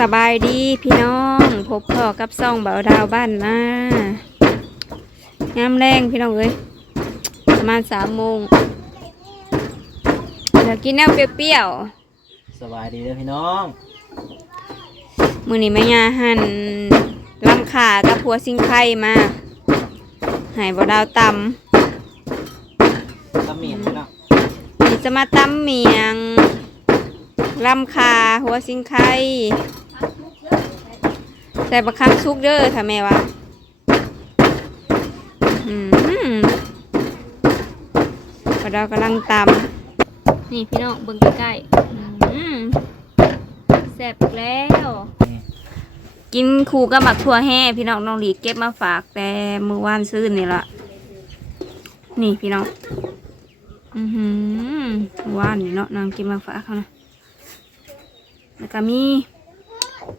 สบายดีพี่น้อง พบพ่อกับซ่องเบาดาวบ้านนางามแรงพี่น้องเอ้ยประมาณสามโมงเดี๋ยวกินแนวเปรี้ยวสบายดีเด้อพี่น้อง ๆมือนี้แม่ยาหั่นลำขากับผัวซิงไข่มาใหายเบาดาวตตำเมียนพี่น้องำนี่จะมาตำเมียงลำขาหัวซิงไข่ใส่บะคังซุกเด้อถ้าแม่ว่าอืมเรากำลังตำนี่พี่น้องเบิ่งใกล้ๆแซ่บแล้ว กินคู่กับหมักถั่วแห่พี่น้องน้องหลีเก็บมาฝากแต่มือวานซื้อนี่ละนี่พี่น้อง อือหือวานนี่เนาะนางเก็บมาฝากเขานะแล้วก็มี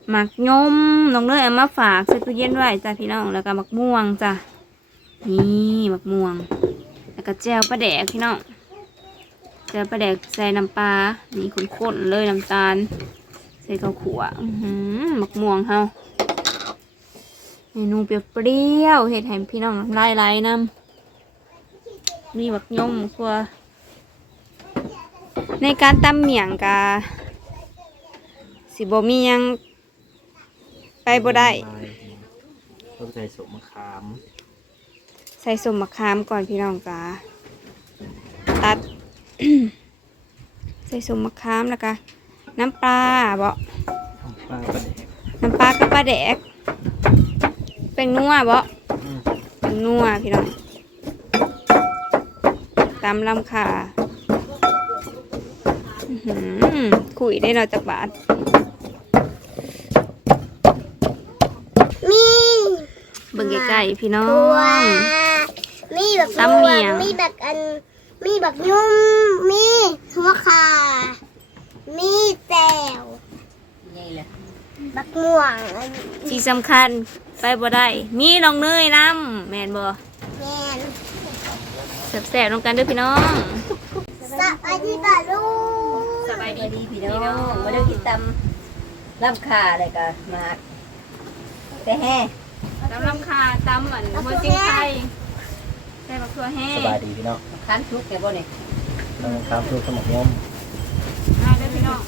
หมักยมน้องเนยเอามาฝากใส่ตู้เย็นไว้จ้ะพี่น้องแล้วก็หมักม่วงจ้ะนี่หมักม่วง แล้วก็แจวปลาแดกพี่น้องแจวปลาแดกใส่น้ำปลานี่ข้นๆเลยน้ำตาล ใส่ข้าวขัวหมักม่วงเฮาเมนูเปรี้ยวๆเห็ดให้พี่น้องน้ำลายไหลน้ำมีหมักยมครัวในการตำเมี่ยงกาสิบ่มียัง ไปบ่ได้ ต้องใส่สมมะขามใส่สมมะขามก่อนพี่น้องจ้าตัด ใส่สมมะขามแล้วก็น้ำปลาบ่ปลาประเดกน้ำปลากับปลาแดก เป็นนัวบ่อืมเป็นนัวพี่น้องตามลำขาอื้อหือคุยได้เราะจากบาท มี เบิ่ง ใกล้ๆพี่น้อตัวง มีแบบตำเหมียง มีแบบอัน มีแบบยุ่มมีหัวขา มีแต้วนี่แหละบักม่วงอันที่สำคัญไปบ่ได้ มีน้องเนยน้ำแม่นบ่แม่นแซ่บๆลงกันเด้อพี่น้องสวัสดีค่ะลูกสบายดีดีพี่น้องมาได้กินตำลำคาอะไรกันมาแต่แห่ ตำลำคาตำเหมือนหัวจิ้งไข่ใส่บักถั่วแห้สงบายดีพี่น้องคันชุกแกบ่เนี่ยต้องตามสูตรสมกยมมาเด้อพี่น้อง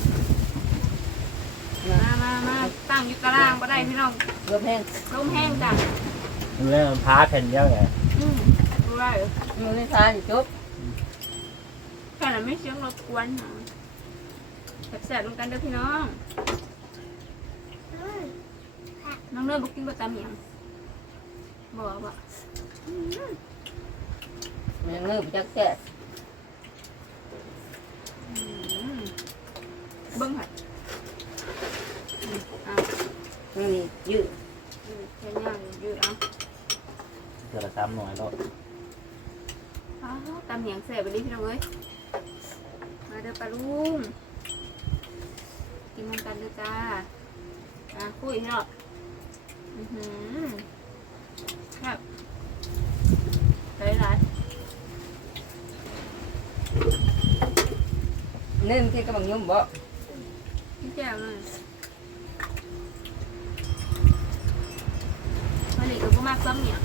มามามาตั้งอยู่ตารางบ่ได้พี่น้องรวมแห้งลมแห้งจ้ะดูแลมันพาแผ่นเดียวไงอืมดูได้เหรอมือไม่ทานจบแค่นั้นไม่เสียงรบกวนหรอแซ่บๆลงกันเด้อพี่น้องน้องเนยบอกกินบะตามเหียง บอกว่ามันเงือบจักแก่เบิ้งหัดอืมอะมันมียืดอืมแค่ย่างยืดเอาเกือบละสามหน่วยแล้วอ้าวตามเหียงแซ่บไปดิพี่น้องเอ้ยมาเด้อปลาลุงกินมันกันเด้อจ้าอะคุยให้เนาะอือหือ ครับไปหลายเนื่องที่กำลังยุ่มบ่พี่แก้วเลยวันนี้ก็บ่มากซ้ำเนี่ย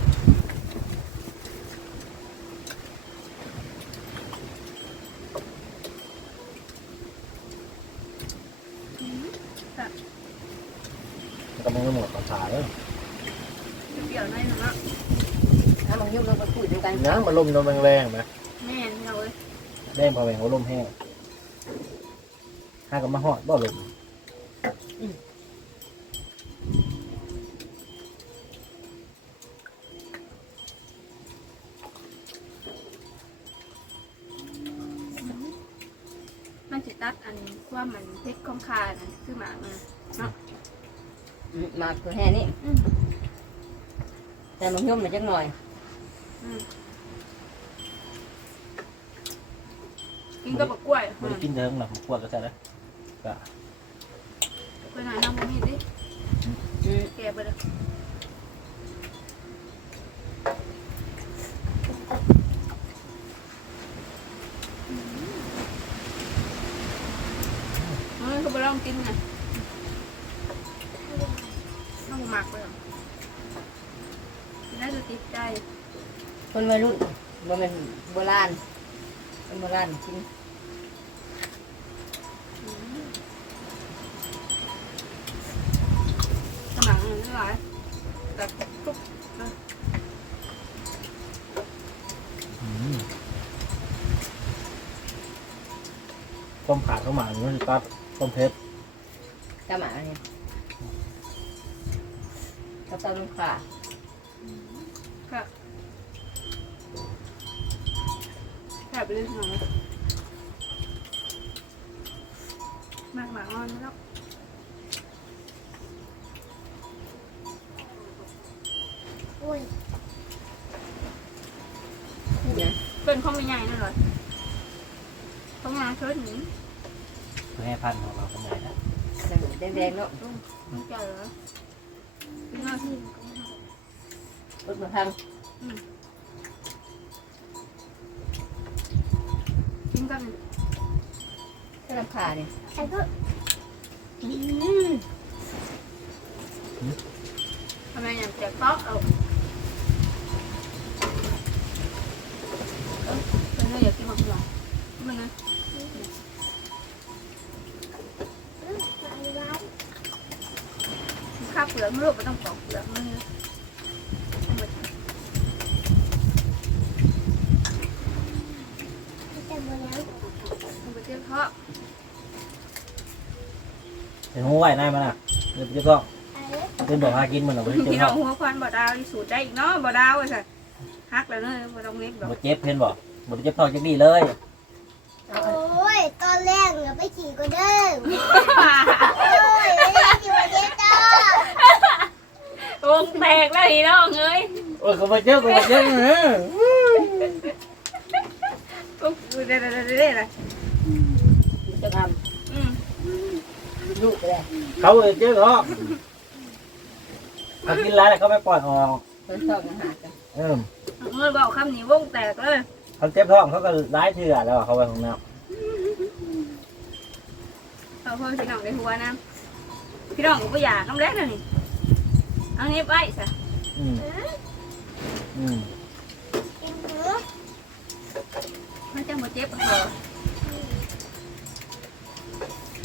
อืมแบบ ก็ไม่หมดภาษาเลย เปรี้ยวหน่อยหนึงเนาะ ถ้ามันยุ่มเราก็คุ ยด้วยกันน้ำมันลมนมแรงๆไหมแม่นพี่น้องเอ้ยแรงพอแรงหัวลมแห้งห้ากับมาหอดบ่ลมมันสิตัดอันความมันเพชรของคานะคือหมากมาอืมมาคือแห่นี่อืมแต่มันยุ่มหน่อยจักหน่อยอืม กินกับบักกล้วยไม่ได้กินเยอะหรอกมันปวดก็ใช่แล้วก็ไปหน่อยน้ำมันมีดดิอืมแกะไปเลยเฮ้ยเขาไปลองกินไงหมักเลยน่าจะติดใจคนวัยรุ่นบ่แม่นโบราณ คนโบราณกินกำลังนี่หลายแต่ทุกอืมต้มขาดเข้ามามันจะตัดต้มเพชรกะหมาเนี่ยเขาตำลูกค้า ไปเล่นหน่อยมากหมาอ่อนแล้วโอ้ยเนี่ยเป็นข้อไม่ใหญ่นั่นเลยข้องานเชิดหนีเพื่อให้พันของเราเป็นไงนะแดงๆเนาะไม่เจอเหรอเป็นหน้าที่รถมาทางกิน กันกระขาเนี่ยไอ้ก็ทำไมอย่างแจกป๊อกเอาเป็นเรื่องอยากกินหมดเลยมันนะอะไรวะข้าเปลือกไม่รู้ไม่ต้องปอกเปลือกมันนะ แต่บนนั้น มันไปเที่ยวเพาะ เห็นหัวไหวได้มั้ยน่ะเดี๋ยวจะก็อะไรเป็นบอกพากินมันหรอกไม่พี่เจ็บน้หรอองกหัวควันบ่ดาวสูตรได้อีกเนาะบ่ดาวไอ้สัสฮักแล้วเนอะบ่ต้องเล็กดอกบ่เจ็บเห็นบ่บ่ได้เจ็บท้องจักดีเลยโอ้ยตอนแรกเหนือไปขี่ก็เด้งโอ้ยไม่ได้ขี่วันนี้จ้าวงแตกแล้วพี่น้องเอ้ยโอ้ยก็บ่เจ็บก็บ่เจ็บเอออุ๊บเด้เด้เด้เด้เลยจะทอืมำ ลูกไปเลยเขาบ่เจ็บหรอกเขากินหลายแล้วเขาไม่ปล่อยออกคนชอบอาหารกันเออเมื่อบอกคำนี้วงแตกเลยเขาเจ็บท้องเขาก็ร้ายเถื่อแล้วอะเขาไปของน้เอาพ่อพี่น้องในหัวนะพี่น้องก็อยากน้ำแรกเลยนี่เอานี้ไปซะำอืมอืมกินหนูมันจะหมดเจ็บคอ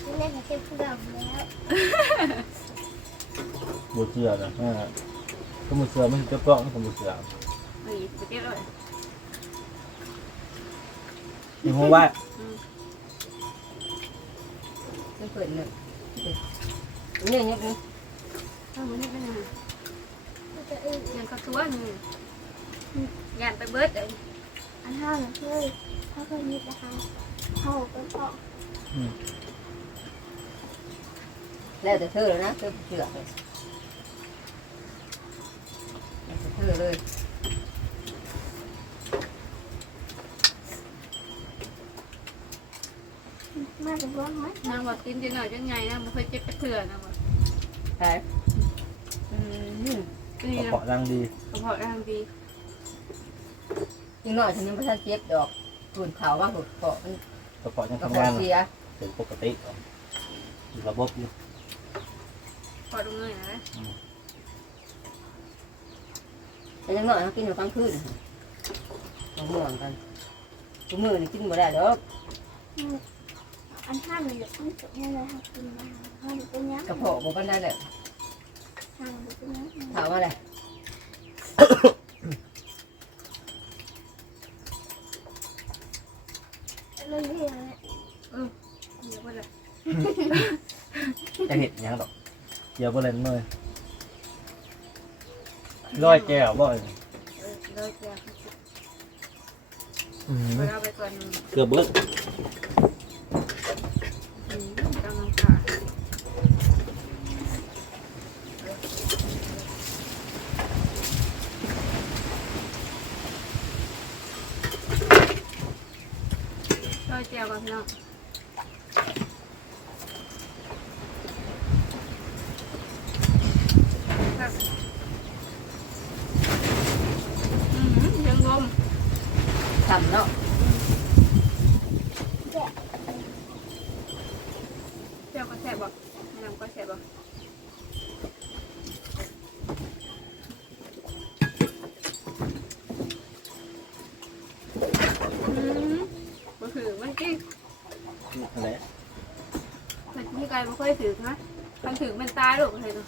กินได้แต่ เก็บเพื่อนแล้วบ่เชื่อนะเออก็บ่เชื่อมันเจ็บท้องมันก็บ่เชื่อเฮ้ยหมดเจ็บเลยเห็นหัวไหวไม่เปิดเลยเนี่ยเนี่ยเนี่ยเอามันนี่เป็นยังไงมันจะอึยังกระท้วนยันไปเบิดเลยอันห้าหนึ่งเฮ้ยเขาเคยมีนะคะเขาก็พอ แล้วแต่เธอเลยนะเธอเชื่อเลยแล้วแต่เธอเลยมาจากร้อนไหมนางบอกกินจะหน่อยจะไงนะมันเคยเจ็บกระเถื่อนนะบอกใช่อืมนี่กระนะเพาะดังดีกระเพาะทางดียังน้อยฉันยังไม่ทันเจ็บดอกตุ่นเผาว่าหุดเกาะมันกระเพาะยังกระทำเพาะงานเสีย เป็นปกติอยู่ระบบอยู่ พอดูเงยนะแต่ยังน้อยเขากินอยู่กลางคืนเขาห่วงกันทุกมื้อนี่กินบ่ได้ดอกอันห้าหนึ่งเดี๋ยวต้องจบให้เลยค่ะกินมาห้าหนึ่งเป็นยังกระเพาะบ่ปานใดแหละห้าหนึ่งเป็นยังถามว่าอะไรมันเรื่องอะไรเดี๋ยวก็เลยจะเห็นหยังดอก เกี่ยวบ่เล่นเลยร้อยแก้วบ่อยเออเลิกแล้วอืมไปเอาไปก่อนเกือบเบิดอืมกำลังขาดร้อยแก้วก่อนพี่น้อง ทำเนาะเจ้าก็แสบบอกน้ำก็แสบบอกมันคือมันจริงหนักเลยมันมีการมัค่อยถือนะมันถือมันตายหรอกเลรเนาะ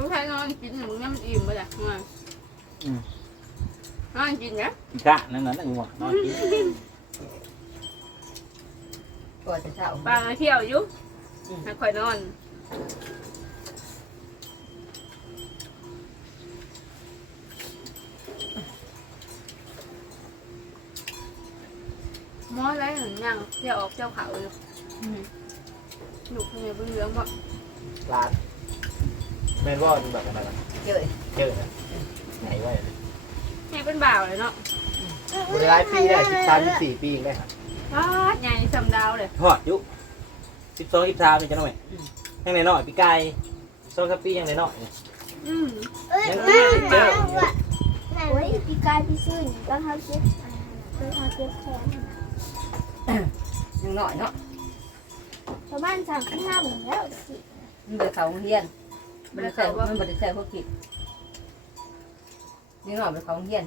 ผู้ชายนอนกินหนูเนี่ยมันอิ่มไปจ้ะนอนนอนกินเนี่ยอีกะนั่นน่ะนั่งง่วงนอนกินก่อนจะเช้าปลาเที่ยวอยู่ให้คอยนอนม้อไรหนึ่งยังเที่ยวออกเที่ยวเขาอยู่หนุกยังไงเบื้องเรื่องบ่ร้าน แม่นว่าแบบอะไรกันเจอเจอนะไหนว่าให้เป็นบ่าวเลยเนาะบริหลายปีได้สิบสามสิบสี่ปีได้ครับทอดใหญ่สำดาวเลยทอดยุสิบสองสิบสามเป็นจังหน่อยยังไงน้อยปีกายสองครับปียังไงน้อยอืมเอ้ยยังแม่เจอว่ะโอ้ยพี่กายพี่ซื่นต้องทำเก็บต้องทำเก็บแขนยังหน่อยเนาะชาวบ้านสั่งข้าวหมดแล้วสิมันเดือดเขาเฮียน มันใส่มันบไดใส่พวกกิจยังหน่อยเป็นเขาเฮียน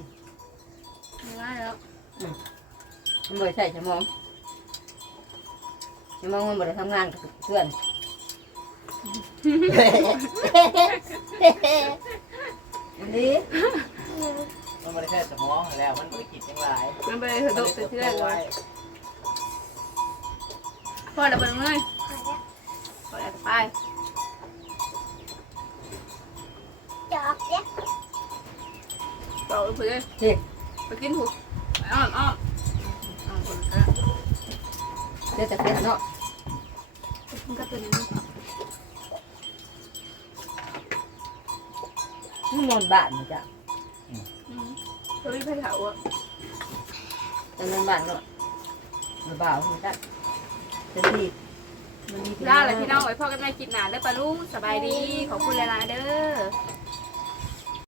ไม่ได้แล้วมันบไดใส่สมองสมองมันบไดทำงานกับเพื่อนอันนี้มันไม่ได้แค่สมองแล้วมันไม่ได้กินยังไรมันไปสะดุกสะเทือนเลยพอดับเบิ้งเลย เลยเจ็บไปกินหูอ้อมอ้อมอ้อมคนละเจ็บแต่เจ็บเนาะมันก็ตัวนี้มันนอนบ้านมันจ้ะตัวนี้ไผ่เถาอะแต่นอนบ้านเนาะมันเบามันจ้ะจะดีมันดีได้เลยพี่น้องไว้พ่อกันแม่กินหนาเด้อปลาลุงสบายดีขอบคุณหลายๆเด้อ